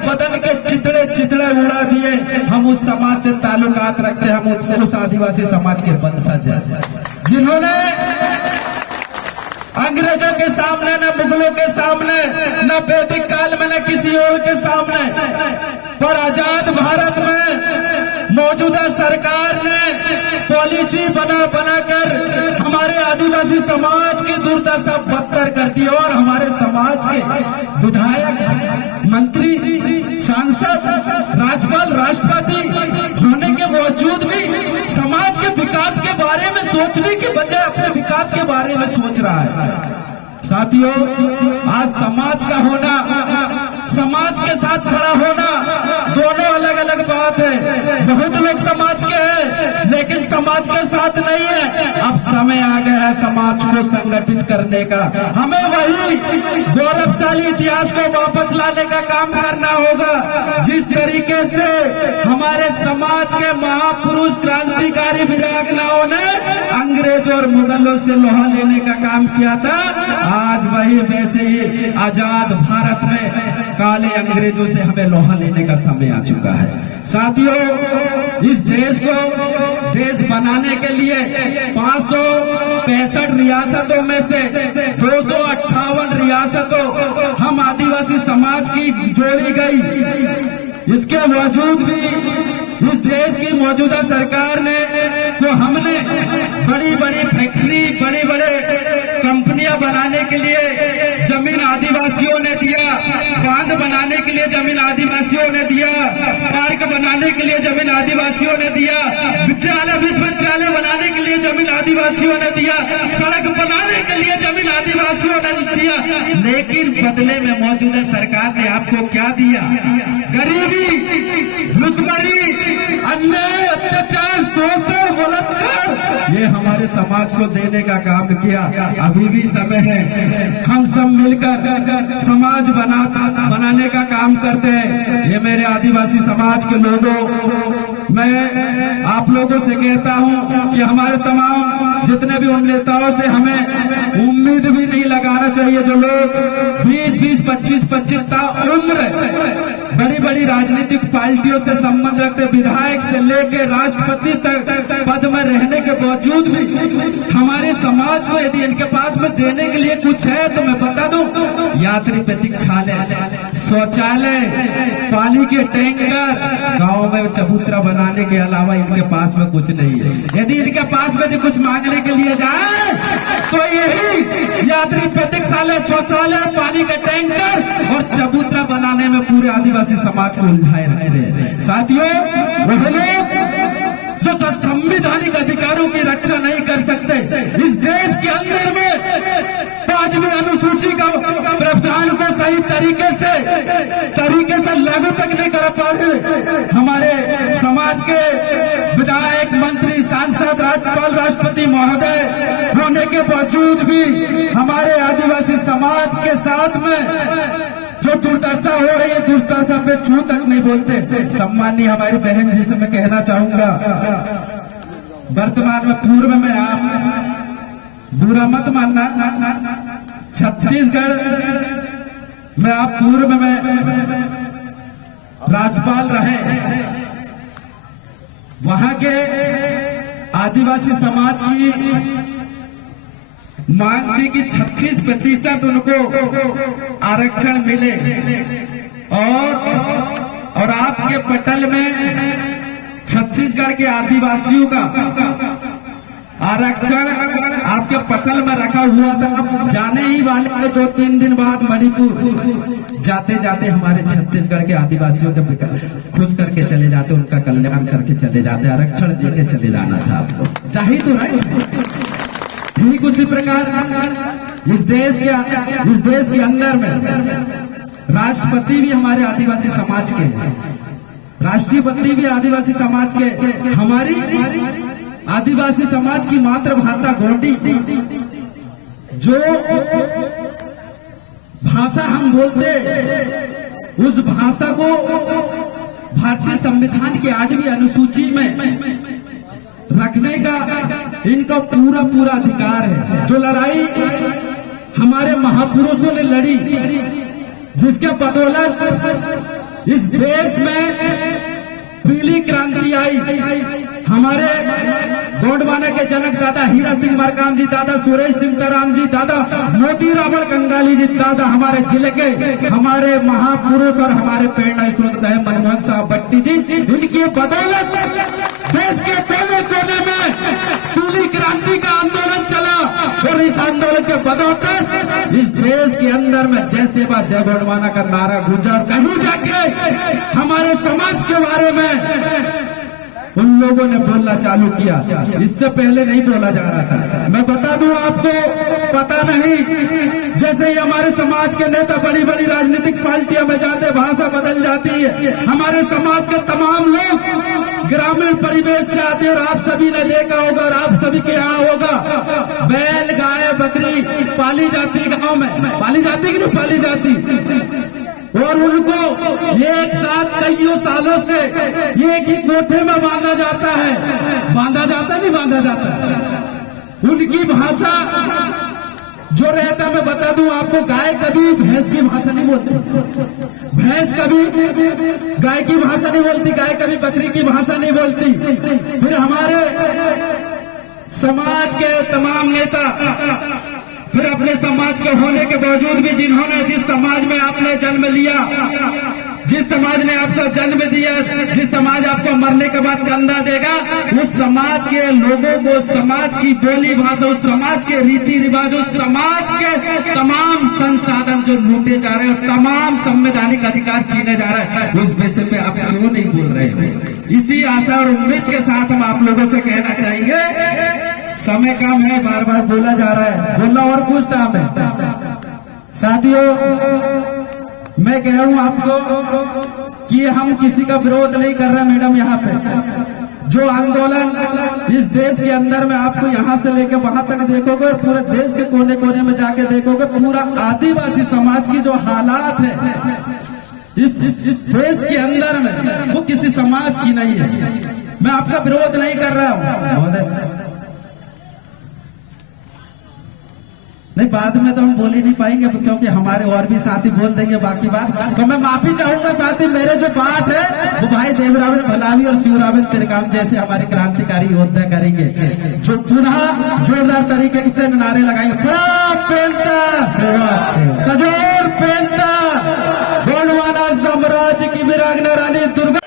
बदन के चितड़े चितड़े उड़ा दिए। हम उस समाज से ताल्लुकात रखते हैं, हम उस आदिवासी समाज के वंशज हैं जिन्होंने अंग्रेजों के सामने, न मुगलों के सामने, न वैदिक काल में, न किसी और के सामने, पर आजाद भारत में मौजूदा सरकार ने पॉलिसी बनाकर हमारे आदिवासी समाज की दुर्दशा बदतर कर दी और हमारे समाज के विधायक, मंत्री, सांसद, राज्यपाल, राष्ट्रपति होने के बावजूद भी समाज के विकास के बारे में सोचने के बजाय अपने विकास के बारे में सोच रहा है। साथियों, आज समाज का होना, समाज के साथ खड़ा होना दोनों अलग अलग बात है। बहुत लोग समाज के हैं लेकिन समाज के साथ नहीं है। अब समय आ गया है समाज को संगठित करने का। हमें वही गौरवशाली इतिहास को वापस लाने का काम करना होगा जिस तरीके से हमारे समाज के महापुरुष क्रांतिकारी वीरांगनाओं ने अंग्रेजों और मुगलों से लोहा लेने का काम किया था। आज वही वैसे ही आजाद भारत में काले अंग्रेजों से हमें लोहा लेने का समय आ चुका है। साथियों, इस देश को देश बनाने के लिए 565 रियासतों में से 258 रियासतों हम आदिवासी समाज की जोड़ी गई। इसके बावजूद भी इस देश की मौजूदा सरकार ने हमने बड़ी बड़ी फैक्ट्री, बड़े बड़े कंपनियां बनाने के लिए जमीन आदिवासियों ने दिया, बांध बनाने के लिए जमीन आदिवासियों ने दिया, पार्क बनाने के लिए जमीन आदिवासियों ने दिया, विद्यालय विश्वविद्यालय बनाने के लिए जमीन आदिवासियों ने दिया, सड़क बनाने के लिए जमीन आदिवासियों ने दिया। लेकिन बदले में मौजूदा सरकार ने आपको क्या दिया? गरीबी, भुखमरी, अन्याय, अत्याचार, शोषण, बलात्कार, ये हमारे समाज को देने का काम किया। अभी भी समय है, हम सब मिलकर समाज बनाने का काम करते हैं। ये मेरे आदिवासी समाज के लोगों, मैं आप लोगों से कहता हूं कि हमारे तमाम जितने भी उन नेताओं से हमें उम्मीद भी नहीं लगाना चाहिए जो लोग 20-20, 25-25 उम्र बड़ी बड़ी राजनीतिक पार्टियों से संबंध रखते, विधायक से लेकर राष्ट्रपति तक पद में रहने के बावजूद भी हमारे समाज को यदि इनके पास में देने के लिए कुछ है तो मैं बता दूं, यात्री प्रतीक्षालय, शौचालय, पानी के टैंकर, गांव में चबूतरा बनाने के अलावा इनके पास में कुछ नहीं है। यदि इनके पास में कुछ मांगने के लिए जाए तो यही यात्री प्रतीक्षालय, शौचालय, पानी का टैंकर और चबूतरा बनाने में पूरे आदिवासी समाज को उलझाए रखते हैं। साथियों, वह लोग जो संवैधानिक अधिकारों की रक्षा नहीं कर सकते, इस देश के अंदर में 5वीं अनुसूची का प्रावधान को सही तरीके से लागू तक नहीं कर पा रहे, हमारे समाज के विधायक, मंत्री, सांसद, राज्यपाल, राष्ट्रपति महोदय होने के बावजूद भी हमारे आदिवासी समाज के साथ में जो दुर्दशा हो रही है, दुर्दशा पे छू तक नहीं बोलते। सम्मानीय हमारी बहन जी से मैं कहना चाहूंगा, वर्तमान में, पूर्व में, आप बुरा मत मानना, छत्तीसगढ़ में आप पूर्व में राज्यपाल रहे, वहां के आदिवासी समाज की मांग थी कि 36% उनको आरक्षण मिले और आपके पटल में छत्तीसगढ़ के आदिवासियों का आरक्षण आपके पटल में रखा हुआ था। अब जाने ही वाले 2-3 दिन बाद मणिपुर जाते जाते हमारे छत्तीसगढ़ के आदिवासियों के खुश करके चले जाते, उनका कल्याण करके चले जाते, आरक्षण देके चले जाना था आपको, चाहिए तो नहीं। ठीक उसी प्रकार इस देश के अंदर में राष्ट्रपति भी हमारे आदिवासी समाज के, राष्ट्रपति भी आदिवासी समाज के। हमारी आदिवासी समाज की मातृभाषा गोंडी, जो भाषा हम बोलते, उस भाषा को भारतीय संविधान की 8वीं अनुसूची में रखने का इनका पूरा अधिकार है। जो लड़ाई हमारे महापुरुषों ने लड़ी, जिसके बदौलत इस देश में पीली क्रांति आई। हमारे गोंडवाना के जनक दादा हीरा सिंह मरकाम जी, दादा सुरेश सिंह तराम जी, दादा मोती रावण कंगाली जी, दादा हमारे जिले के हमारे महापुरुष और हमारे प्रेरणा स्रोत है मनमोहन साहब भट्टी जी, इनकी बदौलत देश के कोने कोने में पीली क्रांति का आंदोलन चला और इस आंदोलन के बदौलत इस देश के अंदर में जय सेवा जय गोंडवाना का नारा गूंजा और कहीं जाके हमारे समाज के बारे में उन लोगों ने बोलना चालू किया। इससे पहले नहीं बोला जा रहा था। मैं बता दूं आपको, पता नहीं, जैसे ही हमारे समाज के नेता बड़ी बड़ी राजनीतिक पार्टियों में जाते भाषा बदल जाती है। हमारे समाज के तमाम लोग ग्रामीण परिवेश से आते और आप सभी ने देखा होगा और आप सभी के यहाँ होगा, बैल गाय बकरी पाली जाती गांव में, पाली जाती कि नहीं पाली जाती, और उनको एक साथ कईयों सालों से एक ही कोठे में बांधा जाता है। बांधा जाता नहीं बांधा जाता, उनकी भाषा जो रहता, मैं बता दूं आपको, गाय कभी भैंस की भाषा नहीं बोलती, भैंस कभी गाय की भाषा नहीं बोलती, गाय कभी बकरी की भाषा नहीं बोलती। फिर हमारे समाज के तमाम नेता, फिर अपने समाज के होने के बावजूद भी जिन्होंने जिस समाज में आपने जन्म लिया, जिस समाज ने आपको जन्म दिया, जिस समाज आपको मरने के बाद कंधा देगा, उस समाज के लोगों को, समाज की बोली भाषा, उस समाज के रीति रिवाज, उस समाज के तमाम संसाधन जो लूटे जा रहे हैं और तमाम संवैधानिक अधिकार छीने जा रहे हैं, उस विषय पे आप क्यों नहीं बोल रहे हो। इसी आशा और उम्मीद के साथ हम आप लोगों से कहना चाहेंगे, समय कम है, बार बार बोला जा रहा है, बोलना और कुछ था हमें। साथियों, मैं कह रहा हूं आपको कि हम किसी का विरोध नहीं कर रहे मैडम। यहाँ पे जो आंदोलन इस देश के अंदर में आपको यहाँ से लेकर वहां तक देखोगे, पूरे देश के कोने कोने में जाके देखोगे, पूरा आदिवासी समाज की जो हालात है इस देश के अंदर में, वो किसी समाज की नहीं है। मैं आपका विरोध नहीं कर रहा हूं, नहीं, बाद में तो हम बोल ही नहीं पाएंगे क्योंकि हमारे और भी साथी बोल देंगे बाकी बात। तो मैं माफी चाहूंगा साथी, मेरे जो बात है वो भाई देवरावन भलावी और शिवरावन तिरकाम जैसे हमारे क्रांतिकारी योद्धा करेंगे, जो पुनः जोरदार तरीके से नारे लगाएंगे, सजोर पेंता गोंडवाना साम्राज्य की वीरांगना रानी दुर्गा